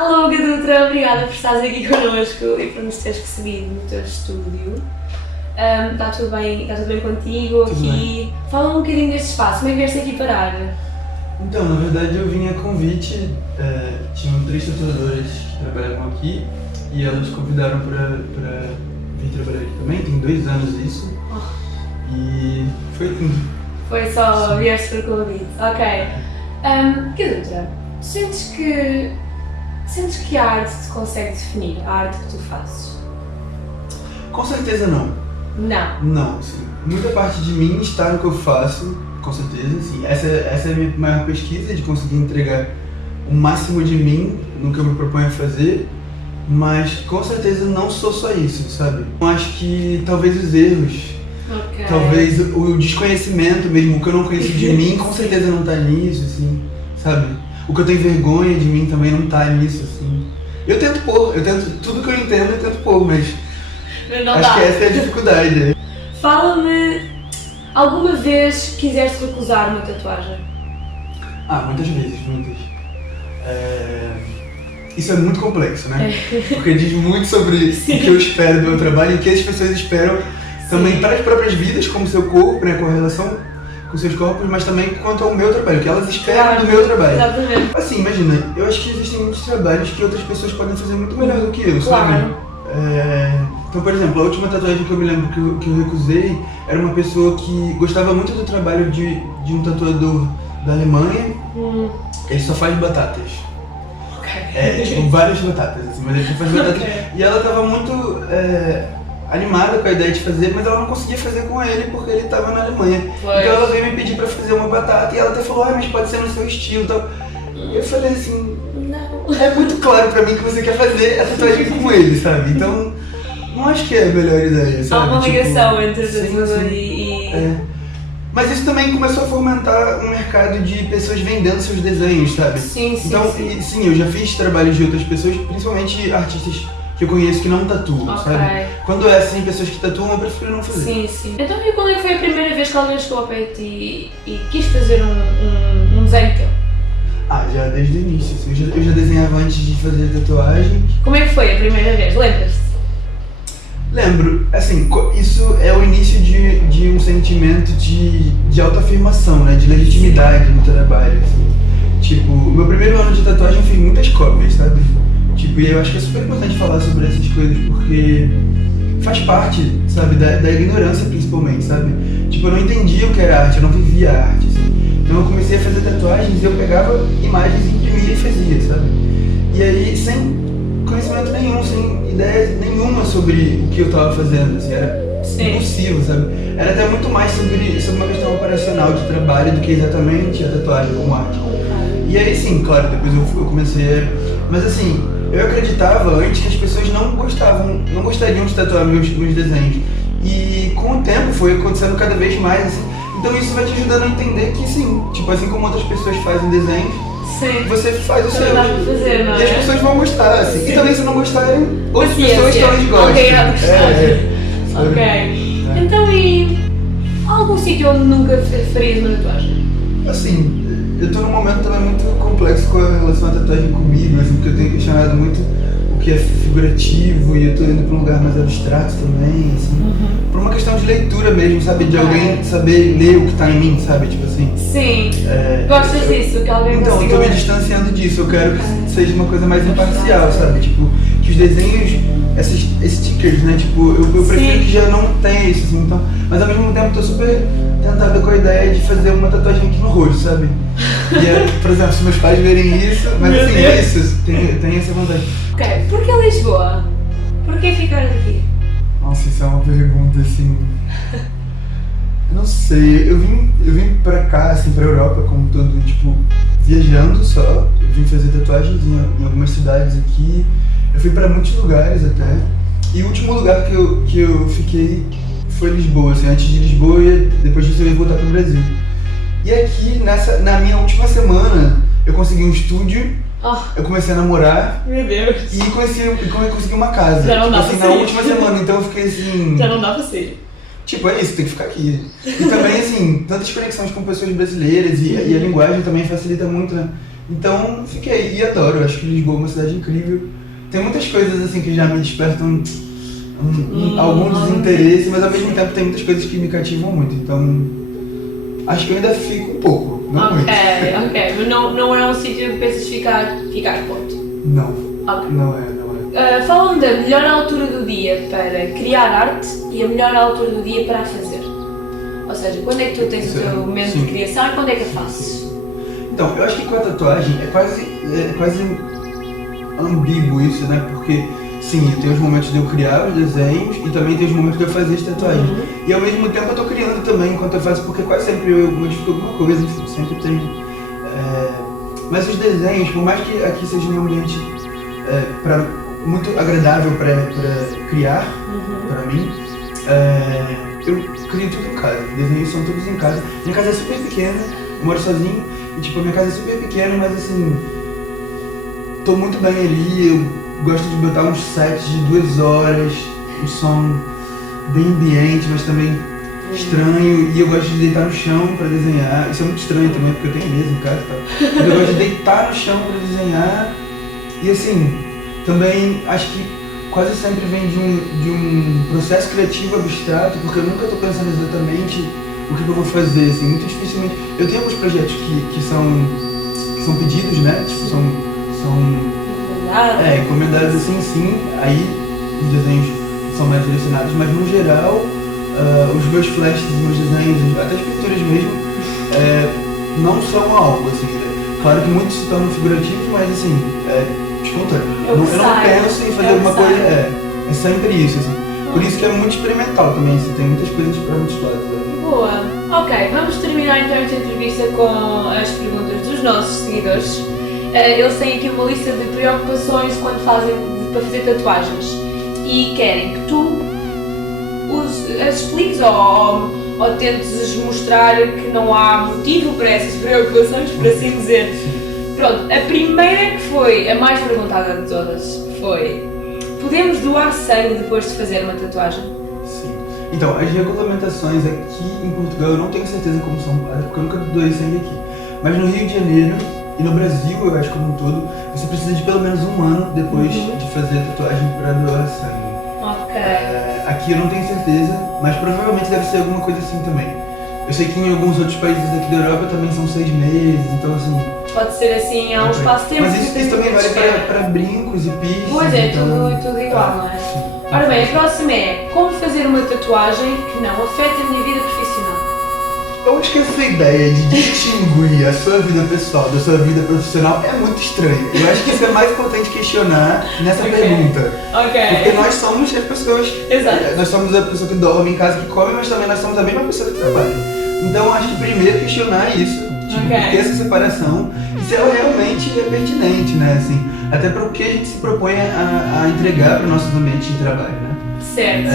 Alô, Gadutra, obrigada por estares aqui connosco e por nos teres recebido no teu estúdio. Está tudo bem contigo Tudo aqui? bem. Fala um bocadinho deste espaço, como é que vieste aqui parar? Então, na verdade eu vim a convite, tinham 3 tatuadoras que trabalhavam aqui e elas convidaram para vir trabalhar aqui também, tem 2 anos isso, e foi tudo. Foi só vieste por convite, ok. Gadutra, tu sentes que a arte te consegue definir, a arte que tu fazes? Com certeza não. Não. Não, sim. Muita parte de mim está no que eu faço, com certeza, sim. Essa é a minha maior pesquisa, de conseguir entregar o máximo de mim no que eu me proponho a fazer, mas com certeza não sou só isso, sabe? Eu acho que talvez os erros, Ok. talvez o desconhecimento mesmo, o que eu não conheço de mim, com certeza não tá nisso, assim, sabe? O que eu tenho vergonha de mim também não tá nisso, assim. Eu tento pôr, tudo que eu entendo eu tento pôr, mas Não acho dá. que essa é a dificuldade. Fala-me, alguma vez quiseste recusar uma tatuagem? Muitas vezes, muitas. Isso é muito complexo, né? Porque diz muito sobre o que eu espero do meu trabalho e o que as pessoas esperam também para as próprias vidas, como seu corpo, né? Com a relação com seus corpos, mas também quanto ao meu trabalho, o que elas esperam do meu trabalho. Exatamente. Assim, imagina, eu acho que existem muitos trabalhos que outras pessoas podem fazer muito melhor do que eu, sabe? Claro. Então, por exemplo, a última tatuagem que eu me lembro que eu recusei era uma pessoa que gostava muito do trabalho de um tatuador da Alemanha. Ele só faz batatas. Ok. Tipo, várias batatas, assim, mas ele só faz batatas. Ok. E ela tava muito animada com a ideia de fazer, mas ela não conseguia fazer com ele porque ele tava na Alemanha. Pois. Então ela veio me pedir pra fazer uma batata e ela até falou, mas pode ser no seu estilo e tal. E eu falei assim, Não. é muito claro pra mim que você quer fazer a tatuagem com ele, sabe? Então, não acho que é a melhor ideia, Há sabe? uma Tipo, ligação entre o sim, tatuador sim. e... Mas isso também começou a fomentar um mercado de pessoas vendendo seus desenhos, sabe? Sim, sim, Então, sim. sim, eu já fiz trabalhos de outras pessoas, principalmente artistas que eu conheço que não tatuam, Ok. sabe? Quando é assim, pessoas que tatuam, eu prefiro não fazer. Sim, sim. Então, e quando é que foi a primeira vez que alguém chegou ao pé de ti e quis fazer um desenho teu? Já desde o início, assim, eu já desenhava antes de fazer tatuagem. Como é que foi a primeira vez? Lembras-te? Lembro, assim, isso é o início de um sentimento de autoafirmação, né? De legitimidade no trabalho, assim. Tipo, o meu primeiro ano de tatuagem eu fiz muitas cópias, sabe? Tipo, e eu acho que é super importante falar sobre essas coisas, porque faz parte, sabe, da ignorância principalmente, sabe? Tipo, eu não entendia o que era arte, eu não vivia a arte, assim. Então eu comecei a fazer tatuagens e eu pegava imagens, imprimia e fazia, sabe? E aí, sem conhecimento nenhum, sem ideia nenhuma sobre o que eu tava fazendo, assim, era impulsivo, sabe? Era até muito mais sobre uma questão operacional de trabalho do que exatamente a tatuagem como arte. E aí sim, claro, depois eu comecei Mas assim, eu acreditava antes que as pessoas não gostariam de tatuar meus desenhos. E com o tempo foi acontecendo cada vez mais, assim. Então isso vai te ajudando a entender que sim, tipo, assim como outras pessoas fazem desenhos, Sim. você faz o seu. Também dá pra fazer, não é? E as pessoas vão gostar, assim. Sim. E também se não gostarem, outras Paciência. pessoas talvez gostem. Alguém irá gostar. sabe? Ok. Então, e há algum sítio onde nunca farias uma tatuagem? Assim, eu tô num momento também muito complexo com a relação à tatuagem comigo, assim, porque eu tenho questionado muito o que é figurativo e eu tô indo pra um lugar mais abstrato também, assim. Por uma questão de leitura mesmo, sabe? De alguém saber ler o que tá em mim, sabe? Tipo assim. Sim. Gostas disso? Que alguém Então, eu consiga tô me ler? distanciando disso, eu quero que seja uma coisa mais imparcial, sabe? Tipo, que os desenhos, esses stickers, né? Tipo, eu prefiro Sim. que já não tenha isso, assim, então. Mas ao mesmo tempo tô super tentado com a ideia de fazer uma tatuagem aqui no rosto, sabe? E por exemplo, se meus pais verem isso, mas Meu assim, Deus. é isso, tem essa vontade. Ok. Porquê Lisboa? Porquê ficar aqui? Nossa, isso é uma pergunta assim. Eu não sei, eu vim pra cá, assim, pra Europa como todo, tipo, viajando só. Eu vim fazer tatuagens em algumas cidades aqui. Eu fui pra muitos lugares até. E o último lugar que eu fiquei foi Lisboa, assim, antes de Lisboa e depois disso eu ia voltar pro Brasil. E aqui, na minha última semana, eu consegui um estúdio, eu comecei a namorar Meu Deus. e consegui uma casa. Já não dá tipo, assim, pra na sair. última semana, então eu fiquei assim. Já não dá pra ser. Tipo, é isso, tem que ficar aqui. E também, assim, tantas conexões com pessoas brasileiras e a linguagem também facilita muito, né? Então fiquei e adoro, acho que Lisboa é uma cidade incrível. Tem muitas coisas assim que já me despertam algum desinteresse, mas ao mesmo tempo tem muitas coisas que me cativam muito. Então acho que eu ainda fico um pouco, não muito. Ok. Mas não é um sítio que pensas ficar ponto. Não, Ok. não é. Fala-me da melhor altura do dia para criar arte e a melhor altura do dia para a fazer. Ou seja, quando é que tu tens o teu momento de criação e quando é que a fazes? Então, eu acho que com a tatuagem é quase ambíguo isso, né? Porque, sim, tem os momentos de eu criar os desenhos e também tem os momentos de eu fazer as tatuagens. E ao mesmo tempo eu tô criando também enquanto eu faço, porque quase sempre eu modifico alguma coisa, enfim, sempre tem... Mas os desenhos, por mais que aqui seja um ambiente muito agradável para criar, para mim, eu crio tudo em casa. Desenhos são todos em casa. Minha casa é super pequena, eu moro sozinho e tipo, a minha casa é super pequena, mas assim, tô muito bem ali, eu gosto de botar uns sets de 2 horas, um som bem ambiente, mas também estranho, e eu gosto de deitar no chão para desenhar. Isso é muito estranho também, porque eu tenho mesa em casa e tal. Mas eu gosto de deitar no chão para desenhar, e assim, também acho que quase sempre vem de um processo criativo abstrato, porque eu nunca estou pensando exatamente o que eu vou fazer, assim, muito dificilmente. Eu tenho alguns projetos que são pedidos, né, tipo, são encomendados assim, sim, aí os desenhos são mais direcionados, mas no geral, os meus flashes, os meus desenhos, até as pinturas mesmo, não são algo, assim, claro que muitos se tornam figurativos, mas assim, espontâneo. Eu não penso em fazer alguma coisa, é sempre isso, assim. Por isso que é muito experimental também, assim, tem muitas coisas para muitos lados. Boa. Ok, vamos terminar então esta entrevista com as perguntas dos nossos seguidores. Eles têm aqui uma lista de preocupações quando para fazer tatuagens e querem que tu as expliques ou tentes mostrar que não há motivo para essas preocupações, por assim dizer. Pronto, a primeira que foi a mais perguntada de todas foi: podemos doar sangue depois de fazer uma tatuagem? Sim. Então, as regulamentações aqui em Portugal eu não tenho certeza como são, porque eu nunca doei sangue aqui. Mas no Rio de Janeiro e no Brasil, eu acho como um todo, você precisa de pelo menos 1 ano depois de fazer a tatuagem para doar sangue. Ok. Aqui eu não tenho certeza, mas provavelmente deve ser alguma coisa assim também. Eu sei que em alguns outros países aqui da Europa também são 6 meses, então assim... Pode ser assim, há um espaço-tempo. Mas isso também vale para brincos e piercings. Pois é, então... tudo igual, não é? Sim. Ora bem, a próxima é: como fazer uma tatuagem que não afete a minha vida profissional? Eu acho que essa ideia de distinguir a sua vida pessoal da sua vida profissional é muito estranha. Eu acho que isso é mais importante questionar nessa pergunta. Ok. Porque nós somos as pessoas. Exato. Nós somos a pessoa que dorme em casa, que come, mas também nós somos a mesma pessoa que trabalha. Então eu acho que primeiro questionar isso, tipo, por que essa separação, e se ela realmente é pertinente, né? Assim, até para o que a gente se propõe a entregar para o nosso ambiente de trabalho, né? Certo.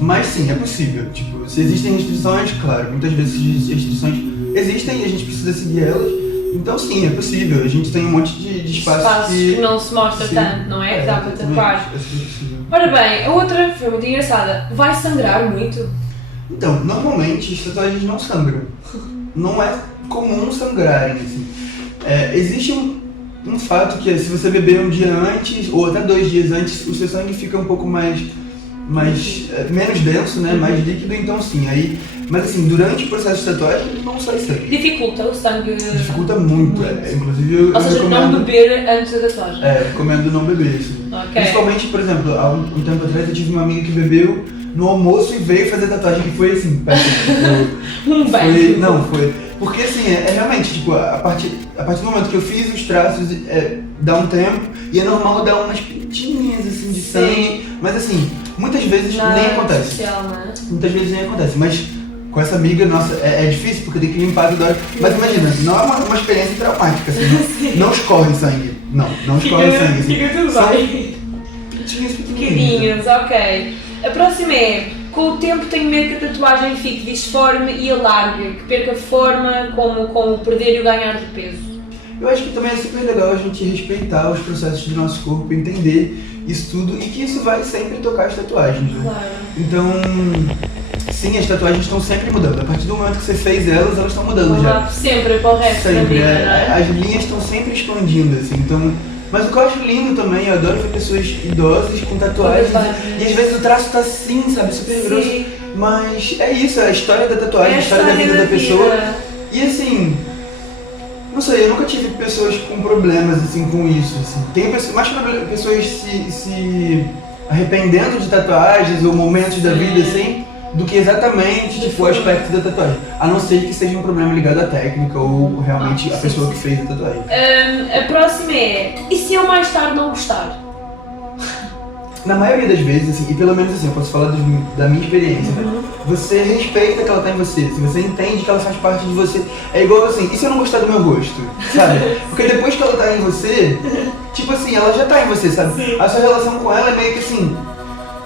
Mas sim, é possível. Tipo, se existem restrições, claro, muitas vezes as restrições existem e a gente precisa seguir elas. Então sim, é possível. A gente tem um monte de espaços que não se mostra tanto, não é? Que dá para tatuar. Ora bem, a outra foi muito engraçada. Vai sangrar muito? Então, normalmente as tatuagens não sangram. Não é comum sangrarem, assim. Existe um fato que é, se você beber um dia antes, ou até 2 dias antes, o seu sangue fica um pouco menos denso, né? Mais líquido, então sim. Mas assim, durante o processo de tatuagem não sai sangue. Dificulta o sangue? Dificulta muito. Inclusive eu Ou seja, recomendo... não beber antes da tatuagem? Eu recomendo não beber isso. Okay. Principalmente, por exemplo, há um tempo atrás eu tive uma amiga que bebeu no almoço e veio fazer tatuagem, que foi assim, foi. Porque assim, realmente, tipo, a partir do momento que eu fiz os traços, dá um tempo, e é normal dar umas pintinhas assim de sangue, mas assim, muitas vezes nem acontece. Especial, né? Muitas vezes nem acontece, mas com essa amiga, nossa, é difícil porque tem que limpar toda hora. Mas imagina, não é uma experiência traumática, assim, não escorre sangue. Não escorre sangue. Assim. Fica tudo bem. Pintinhas pequenininhas. Ok. A próxima é: com o tempo tenho medo que a tatuagem fique disforme e alargue, que perca forma, como perder e o ganhar de peso. Eu acho que também é super legal a gente respeitar os processos do nosso corpo, entender isso tudo e que isso vai sempre tocar as tatuagens, né? Claro. Então, sim, as tatuagens estão sempre mudando. A partir do momento que você fez elas estão mudando já. Sempre para o resto da Sempre, vida, não é? as linhas estão sempre expandindo, assim, então... Mas o que eu acho lindo também, eu adoro ver pessoas idosas com tatuagens, e às vezes o traço tá assim, sabe, super grosso. Mas é isso, é a história da tatuagem, a história da vida da pessoa. E assim, não sei, eu nunca tive pessoas com problemas assim com isso, assim. Tem pessoas se arrependendo de tatuagens ou momentos da vida assim, do que exatamente tipo, o aspecto da tatuagem. A não ser que seja um problema ligado à técnica ou realmente a pessoa que fez a tatuagem. A próxima é, e se eu mais tarde não gostar? Na maioria das vezes, assim, e pelo menos assim, eu posso falar da minha experiência, né? Você respeita que ela tá em você, se você entende que ela faz parte de você, é igual assim, e se eu não gostar do meu rosto, sabe? Porque depois que ela tá em você, tipo assim, ela já tá em você, sabe? Sim. A sua relação com ela é meio que assim,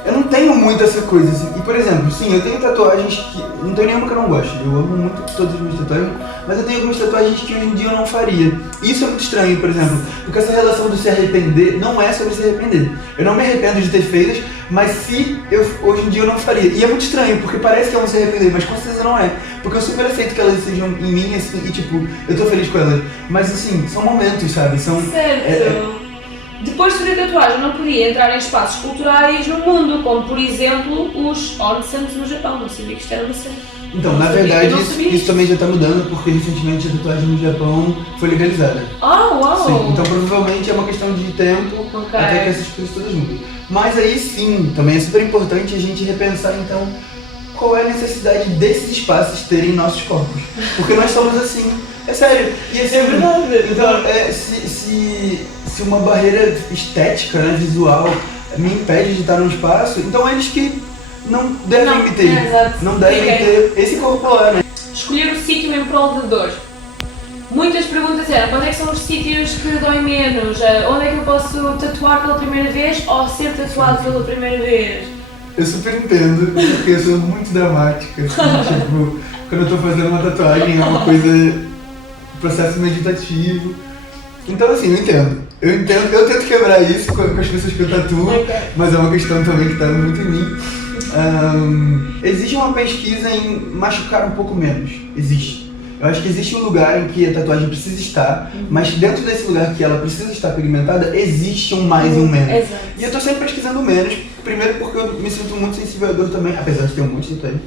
eu não tenho muito essa coisa, assim, e por exemplo, sim, eu tenho tatuagens que, não tenho nenhuma que eu não gosto, eu amo muito todas as minhas tatuagens, mas eu tenho algumas tatuagens que hoje em dia eu não faria. Isso é muito estranho, por exemplo, porque essa relação do se arrepender não é sobre se arrepender. Eu não me arrependo de ter feitas, mas se eu, hoje em dia eu não faria. E é muito estranho, porque parece que é um se arrepender, mas com certeza não é. Porque eu super aceito que elas sejam em mim, assim, e tipo, eu tô feliz com elas. Mas assim, são momentos, sabe? São, Certo. Depois de fazer tatuagem, não podia entrar em espaços culturais no mundo, como por exemplo os onsens no Japão. Não sabia que isto era uma cena. Então, na verdade, isso também já está mudando, porque recentemente a tatuagem no Japão foi legalizada. Ah, uau! Sim, então provavelmente é uma questão de tempo até que essas coisas todas mudem. Mas aí sim, também é super importante a gente repensar então qual é a necessidade desses espaços terem nossos corpos. Porque nós somos assim, é sério. E assim, é verdade. Então, se uma barreira estética, né, visual, me impede de estar num espaço, então eles que não devem me ter, não devem ter esse corpo lá, né? Escolher o sítio em prol de dor. Muitas perguntas eram, quais é que são os sítios que doem menos? Onde é que eu posso tatuar pela primeira vez ou ser tatuado pela primeira vez? Eu super entendo, porque eu sou muito dramática, assim, tipo, quando eu tô fazendo uma tatuagem é uma coisa, processo meditativo. Então assim, eu tento quebrar isso com as pessoas que eu tatuo, mas é uma questão também que tá muito em mim. Existe uma pesquisa em machucar um pouco menos, existe. Eu acho que existe um lugar em que a tatuagem precisa estar, mas dentro desse lugar que ela precisa estar pigmentada, existe um mais e um menos. Exato. E eu tô sempre pesquisando menos, primeiro porque eu me sinto muito sensível à dor também, apesar de ter um monte de tatuagem.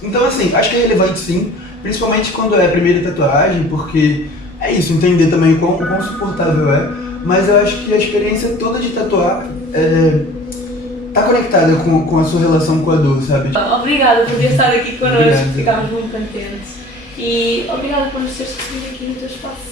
Então assim, acho que é relevante sim, principalmente quando é a primeira tatuagem, porque é isso, entender também o quão suportável é, mas eu acho que a experiência toda de tatuar tá conectada com a sua relação com a dor, sabe? Obrigada por ter estado aqui connosco, ficámos muito contentes. E obrigada por nos teres recebido aqui no teu espaço.